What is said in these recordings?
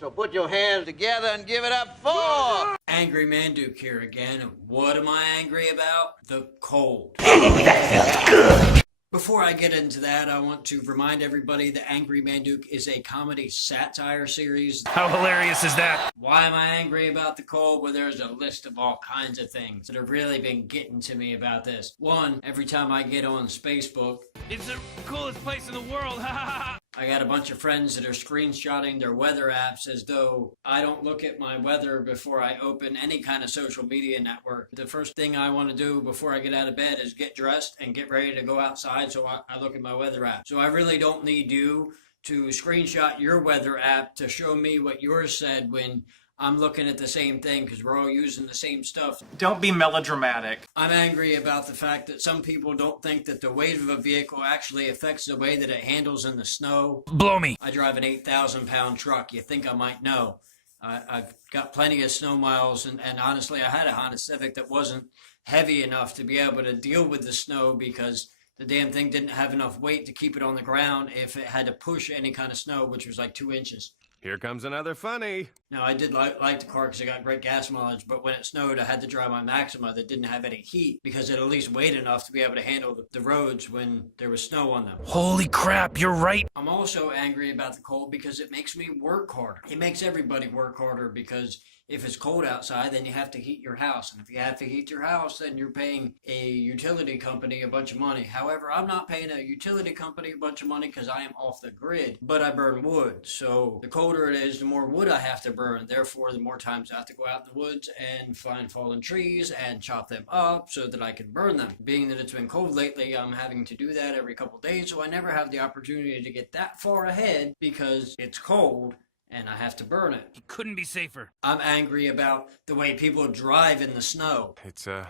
So put your hands together and give it up for... Angry Manduke here again. What am I angry about? The cold. Before I get into that, I want to remind everybody that Angry Manduke is a comedy satire series. How hilarious is that? Why am I angry about the cold? Well, there's a list of all kinds of things that have really been getting to me about this. One, every time I get on Facebook, It's the coolest place in the world. I got a bunch of friends that are screenshotting their weather apps as though I don't look at my weather before I open any kind of social media network. The first thing I want to do before I get out of bed is get dressed and get ready to go outside, so I look at my weather app. So I really don't need you to screenshot your weather app to show me what yours said when I'm looking at the same thing, because we're all using the same stuff. Don't be melodramatic. I'm angry about the fact that some people don't think that the weight of a vehicle actually affects the way that it handles in the snow. Blow me. I drive an 8,000-pound truck. You think I might know. I've got plenty of snow miles, and honestly, I had a Honda Civic that wasn't heavy enough to be able to deal with the snow because the damn thing didn't have enough weight to keep it on the ground if it had to push any kind of snow, which was like 2 inches. Here comes another funny. Now, I did like the car because it got great gas mileage, but when it snowed, I had to drive my Maxima that didn't have any heat because it at least weighed enough to be able to handle the roads when there was snow on them. Holy crap, you're right. I'm also angry about the cold because it makes me work harder. It makes everybody work harder because if it's cold outside, then you have to heat your house. And if you have to heat your house, then you're paying a utility company a bunch of money. However, I'm not paying a utility company a bunch of money because I am off the grid, but I burn wood. So the colder it is, the more wood I have to burn. Therefore, the more times I have to go out in the woods and find fallen trees and chop them up so that I can burn them. Being that it's been cold lately, I'm having to do that every couple days, so I never have the opportunity to get that far ahead because it's cold and I have to burn it. It couldn't be safer. I'm angry about the way people drive in the snow. It's a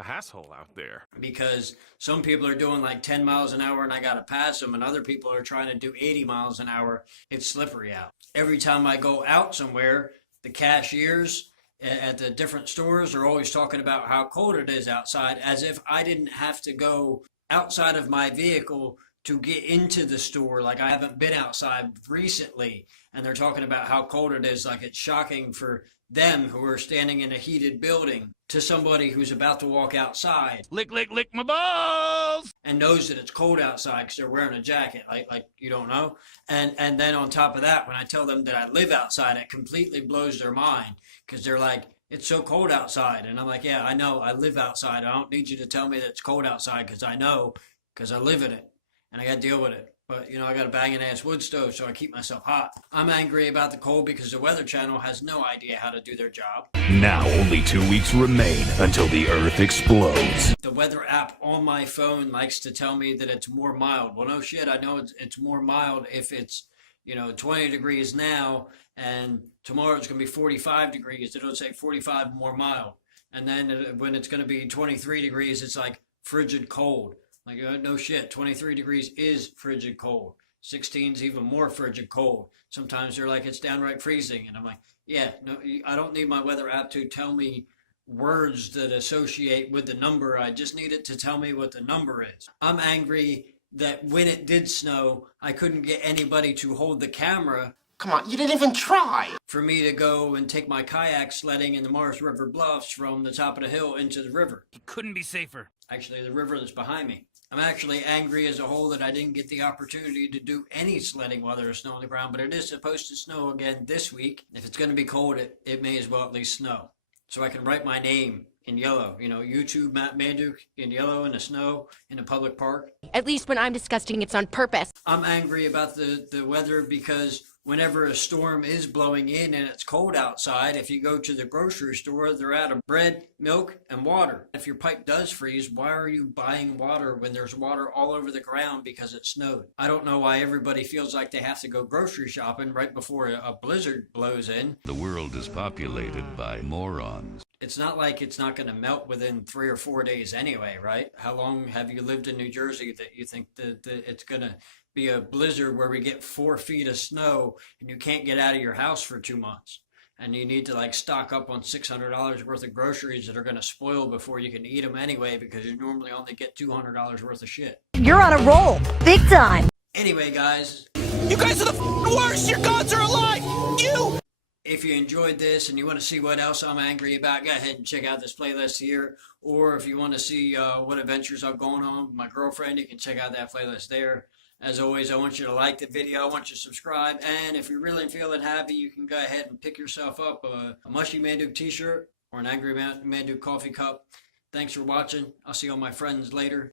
hassle out there. Because some people are doing like 10 miles an hour and I gotta pass them, and other people are trying to do 80 miles an hour. It's slippery out. Every time I go out somewhere, the cashiers at the different stores are always talking about how cold it is outside, as if I didn't have to go outside of my vehicle to get into the store. Like I haven't been outside recently, and they're talking about how cold it is, like it's shocking for them who are standing in a heated building to somebody who's about to walk outside. Lick, lick, lick my balls! And knows that it's cold outside because they're wearing a jacket, like you don't know. And then on top of that, when I tell them that I live outside, it completely blows their mind because they're like, it's so cold outside. And I'm like, yeah, I know, I live outside. I don't need you to tell me that it's cold outside because I know, because I live in it. And I got to deal with it. But, you know, I got a banging-ass wood stove, so I keep myself hot. I'm angry about the cold because the Weather Channel has no idea how to do their job. Now only 2 weeks remain until the Earth explodes. The weather app on my phone likes to tell me that it's more mild. Well, no shit, I know it's more mild if it's, 20 degrees now, and tomorrow it's going to be 45 degrees. It'll say 45 more mild. And then when it's going to be 23 degrees, it's like frigid cold. Like, no shit, 23 degrees is frigid cold. 16 is even more frigid cold. Sometimes they're like, it's downright freezing. And I'm like, yeah, no, I don't need my weather app to tell me words that associate with the number. I just need it to tell me what the number is. I'm angry that when it did snow, I couldn't get anybody to hold the camera. Come on, you didn't even try. For me to go and take my kayak sledding in the Morris River Bluffs from the top of the hill into the river. It couldn't be safer. Actually, the river that's behind me. I'm actually angry as a whole that I didn't get the opportunity to do any sledding while there was snow on the ground, but it is supposed to snow again this week. If it's going to be cold, it may as well at least snow. So I can write my name in yellow. YouTube Matt Manduke in yellow in the snow in a public park. At least when I'm disgusting, it's on purpose. I'm angry about the weather because whenever a storm is blowing in and it's cold outside, if you go to the grocery store, they're out of bread, milk, and water. If your pipe does freeze, why are you buying water when there's water all over the ground because it snowed? I don't know why everybody feels like they have to go grocery shopping right before a blizzard blows in. The world is populated by morons. It's not like it's not going to melt within 3 or 4 days anyway, right? How long have you lived in New Jersey that you think that it's going to be a blizzard where we get 4 feet of snow and you can't get out of your house for 2 months? And you need to stock up on $600 worth of groceries that are going to spoil before you can eat them anyway because you normally only get $200 worth of shit. You're on a roll, big time. Anyway, guys. You guys are the worst! Your gods are alive! You! if you enjoyed this and you want to see what else I'm angry about, go ahead and check out this playlist here. Or if you want to see what adventures I'm going on with my girlfriend, you can check out that playlist there. As always, I want you to like the video, I want you to subscribe, and if you're really feeling happy, you can go ahead and pick yourself up a Mushy Manduke t-shirt or an Angry Manduke coffee cup. Thanks for watching. I'll see all my friends later.